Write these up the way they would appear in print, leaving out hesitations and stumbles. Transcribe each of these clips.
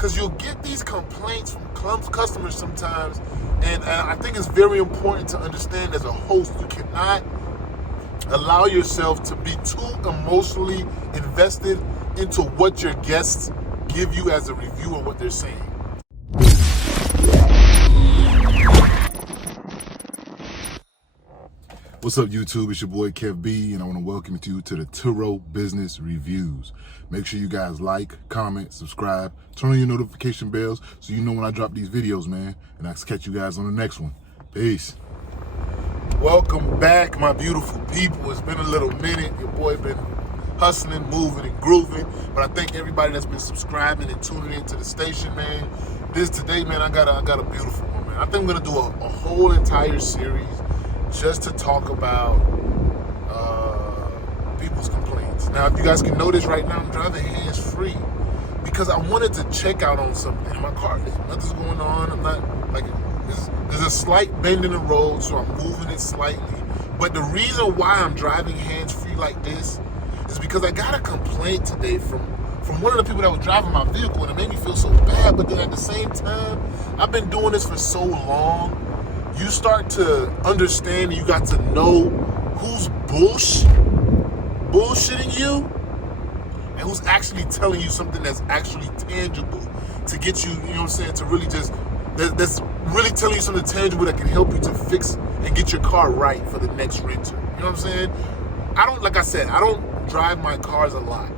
Because you'll get these complaints from customers sometimes, and I think it's very important to understand as a host, you cannot allow yourself to be too emotionally invested into what your guests give you as a review of what they're saying. What's up, YouTube? It's your boy Kev B, and I want to welcome you to the TURO Business Reviews. Make sure you guys like, comment, subscribe, turn on your notification bells so you know when I drop these videos, man. And I'll catch you guys on the next one. Peace. Welcome back, my beautiful people. It's been a little minute. Your boy been hustling, moving, and grooving. But I thank everybody that's been subscribing and tuning into the station, man. Today, man, I got a beautiful one, man. I think I'm gonna do a whole entire series just to talk about people's complaints. Now, if you guys can notice right now, I'm driving hands-free because I wanted to check out on something in my car. Nothing's going on. I'm not, like, there's a slight bend in the road, so I'm moving it slightly. But the reason why I'm driving hands-free like this is because I got a complaint today from one of the people that was driving my vehicle, and it made me feel so bad. But then at the same time, I've been doing this for so long, you start to understand and you got to know who's bullshitting you and who's actually telling you something that's actually tangible to get you, you know what I'm saying, to really just, that's really telling you something tangible that can help you to fix and get your car right for the next renter. You know what I'm saying? Like I said, I don't drive my cars a lot.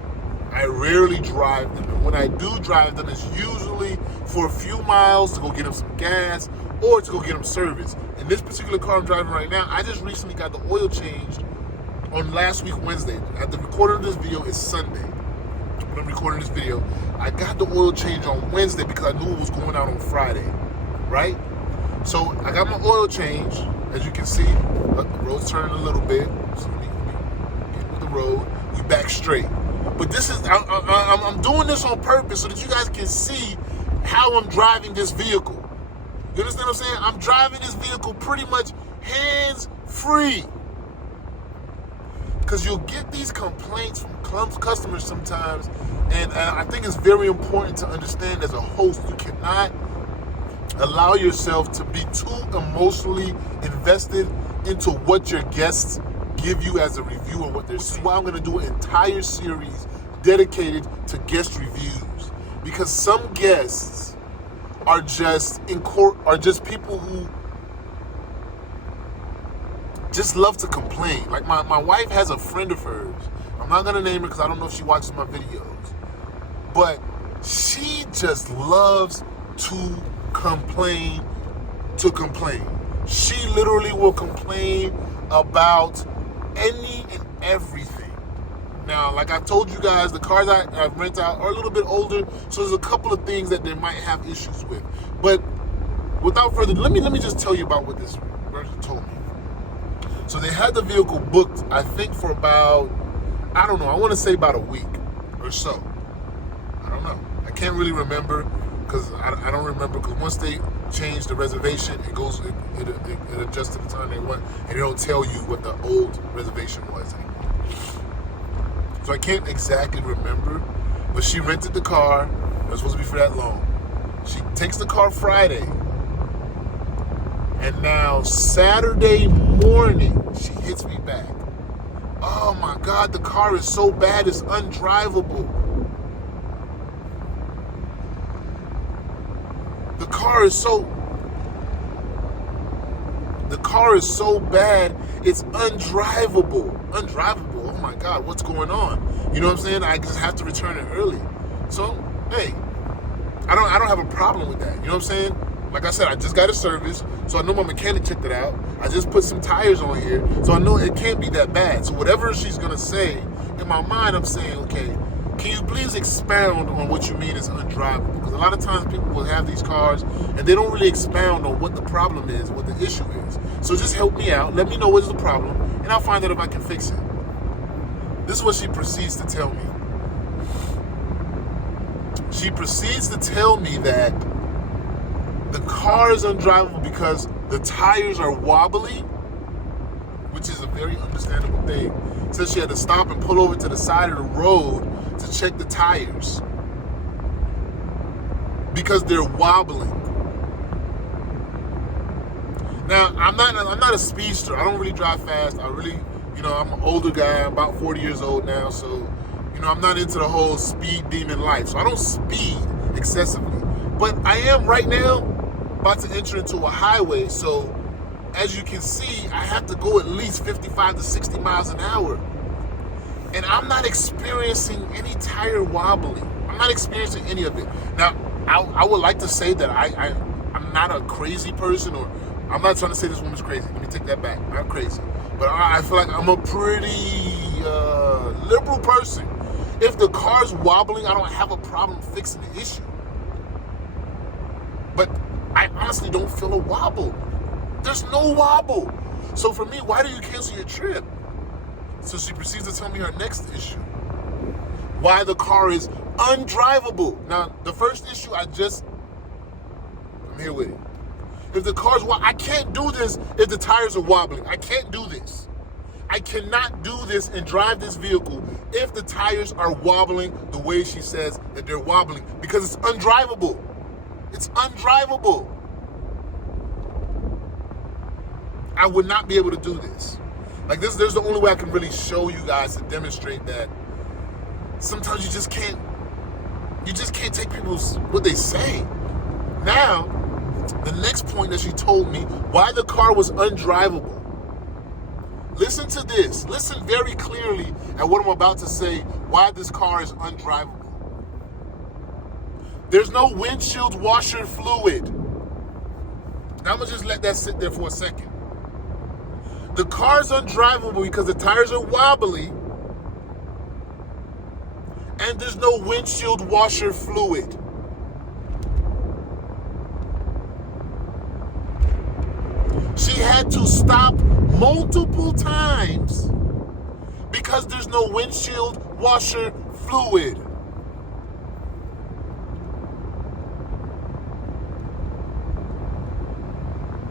I rarely drive them. And when I do drive them, it's usually for a few miles to go get them some gas or to go get them service. In this particular car I'm driving right now, I just recently got the oil changed on last week, Wednesday. At the recording of this video, it's Sunday. When I'm recording this video, I got the oil change on Wednesday because I knew it was going out on Friday, right? So I got my oil change. As you can see, the road's turning a little bit. So let me get with the road. We back straight. But this is, I'm doing this on purpose so that you guys can see how I'm driving this vehicle. You understand what I'm saying? I'm driving this vehicle pretty much hands-free. Because you'll get these complaints from customers sometimes, and I think it's very important to understand as a host, you cannot allow yourself to be too emotionally invested into what your guests give you as a review of what they're saying. This is why I'm going to do an entire series dedicated to guest reviews. Because some guests are just people who just love to complain. Like my wife has a friend of hers. I'm not gonna name her because I don't know if she watches my videos, but she just loves to complain. She literally will complain about any and everything. Now, like I've told you guys, the cars I rent out are a little bit older, so there's a couple of things that they might have issues with. But without further, let me just tell you about what this person told me. So they had the vehicle booked, I think, for about, I don't know, I want to say about a week or so. I don't know. I can't really remember because I don't remember, because once they change the reservation, it adjusts to the time they want, and they don't tell you what the old reservation was anymore. So I can't exactly remember, but she rented the car. It was supposed to be for that long. She takes the car Friday, and now Saturday morning, she hits me back. Oh my God, the car is so bad, it's undrivable. The car is so bad, it's undrivable. Oh my God, what's going on? You know what I'm saying? I just have to return it early. So, hey, I don't have a problem with that. You know what I'm saying? Like I said, I just got a service, so I know my mechanic checked it out. I just put some tires on here, so I know it can't be that bad. So whatever she's gonna say, in my mind, I'm saying, okay, can you please expound on what you mean is undrivable? Because a lot of times people will have these cars and they don't really expound on what the problem is, what the issue is. So just help me out, let me know what is the problem, and I'll find out if I can fix it. This is what she proceeds to tell me. She proceeds to tell me that the car is undrivable because the tires are wobbly, which is a very understandable thing. So she had to stop and pull over to the side of the road to check the tires. because they're wobbling. Now, I'm not a speedster. I don't really drive fast. I'm an older guy. I'm about 40 years old now, so, I'm not into the whole speed demon life. So I don't speed excessively. But I am right now about to enter into a highway, so as you can see, I have to go at least 55 to 60 miles an hour. And I'm not experiencing any tire wobbling. I'm not experiencing any of it. Now, I would like to say that I'm not a crazy person, or I'm not trying to say this woman's crazy. Let me take that back. I'm not crazy. But I feel like I'm a pretty liberal person. If the car's wobbling, I don't have a problem fixing the issue. But I honestly don't feel a wobble. There's no wobble. So for me, why do you cancel your trip? So she proceeds to tell me her next issue. Why the car is undrivable. Now, the first issue I'm here with it. If the car's wobbling, I can't do this if the tires are wobbling. I can't do this. I cannot do this and drive this vehicle if the tires are wobbling the way she says that they're wobbling, because it's undrivable. It's undrivable. I would not be able to do this. Like this, there's the only way I can really show you guys to demonstrate that sometimes you just can't take people's, what they say. Now, the next point that she told me, why the car was undrivable. Listen to this. Listen very clearly at what I'm about to say, why this car is undrivable. There's no windshield washer fluid. Now I'm going to just let that sit there for a second. The car's undrivable because the tires are wobbly and there's no windshield washer fluid. She had to stop multiple times because there's no windshield washer fluid.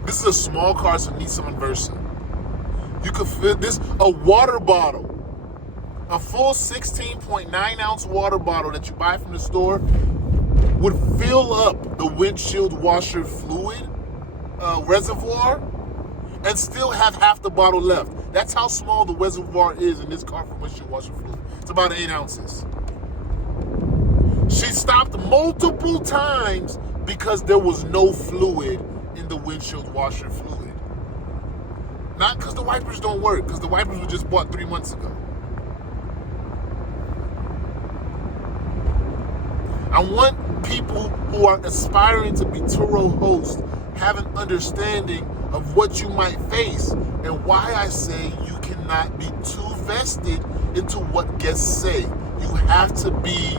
This is a small car, so it needs some inversion. You could fit this, a water bottle, a full 16.9 ounce water bottle that you buy from the store would fill up the windshield washer fluid reservoir and still have half the bottle left. That's how small the reservoir is in this car for windshield washer fluid. It's about 8 ounces. She stopped multiple times because there was no fluid in the windshield washer fluid. Not because the wipers don't work, because the wipers were just bought 3 months ago. I want people who are aspiring to be TURO hosts have an understanding of what you might face and why I say you cannot be too vested into what guests say. You have to be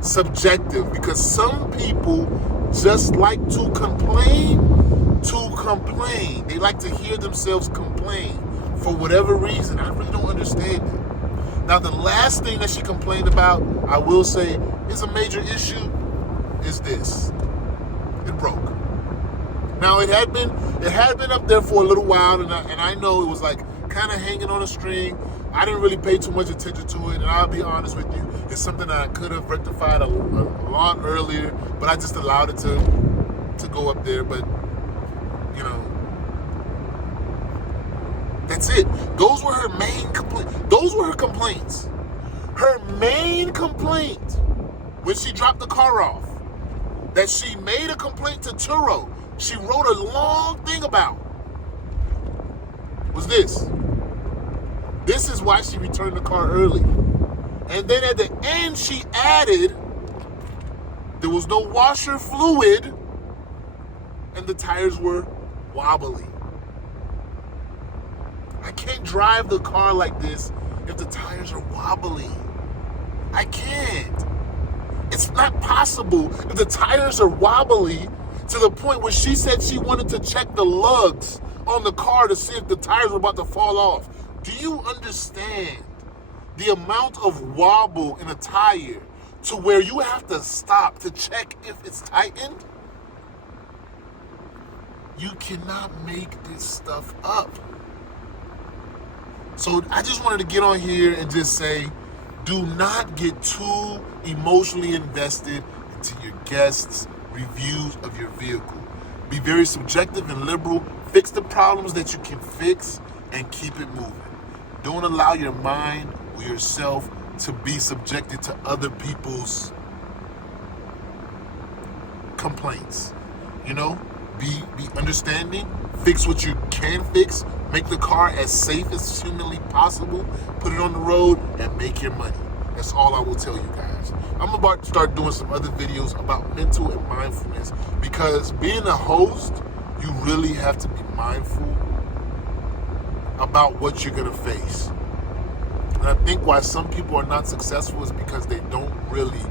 subjective, because some people just like to complain. They like to hear themselves complain for whatever reason. I really don't understand it. Now, the last thing that she complained about, I will say, is a major issue, is this. It broke. Now, it had been up there for a little while, and I know it was like kind of hanging on a string. I didn't really pay too much attention to it, and I'll be honest with you, it's something that I could have rectified a lot earlier, but I just allowed it to go up there. But that's it. Those were her main complaints. Those were her complaints. Her main complaint when she dropped the car off, that she made a complaint to TURO, she wrote a long thing about, was this. This is why she returned the car early. And then at the end, she added, there was no washer fluid and the tires were wobbly. I can't drive the car like this if the tires are wobbly. I can't. It's not possible if the tires are wobbly to the point where she said she wanted to check the lugs on the car to see if the tires were about to fall off. Do you understand the amount of wobble in a tire to where you have to stop to check if it's tightened? You cannot make this stuff up. So I just wanted to get on here and just say, do not get too emotionally invested into your guests' reviews of your vehicle. Be very subjective and liberal. Fix the problems that you can fix and keep it moving. Don't allow your mind or yourself to be subjected to other people's complaints. You know, be understanding, fix what you can fix, make the car as safe as humanly possible, put it on the road, and make your money. That's all I will tell you guys. I'm about to start doing some other videos about mental and mindfulness, because being a host, you really have to be mindful about what you're gonna face. And I think why some people are not successful is because they don't really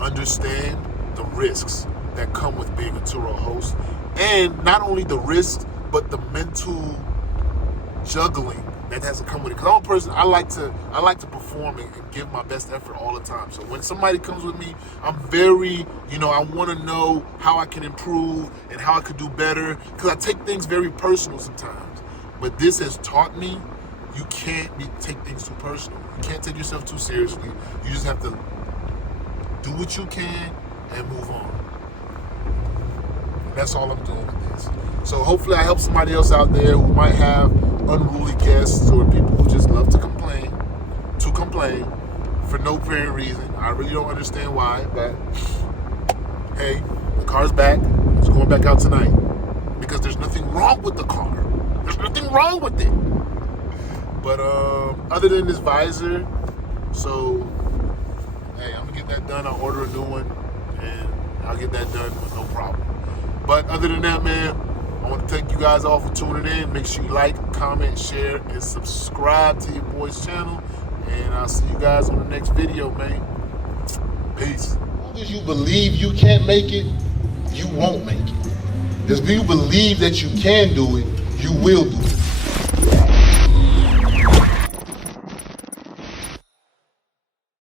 understand the risks that come with being a TURO host, and not only the risks, but the mental juggling that has to come with it. Because I'm a person, I like to perform and give my best effort all the time. So when somebody comes with me, I'm very, I want to know how I can improve and how I could do better, because I take things very personal sometimes. But this has taught me you can't take things too personal. You can't take yourself too seriously. You just have to do what you can and move on. That's all I'm doing with this. So hopefully I help somebody else out there who might have unruly guests or people who just love to complain for no apparent reason. I really don't understand why, but hey, the car's back. It's going back out tonight because there's nothing wrong with the car. There's nothing wrong with it. But other than this visor, so hey, I'm gonna get that done. I'll order a new one and I'll get that done with no problem. But other than that, man, I want to thank you guys all for tuning in. Make sure you like, comment, share, and subscribe to your boy's channel. And I'll see you guys on the next video, man. Peace. As long as you believe you can't make it, you won't make it. If you believe that you can do it, you will do it.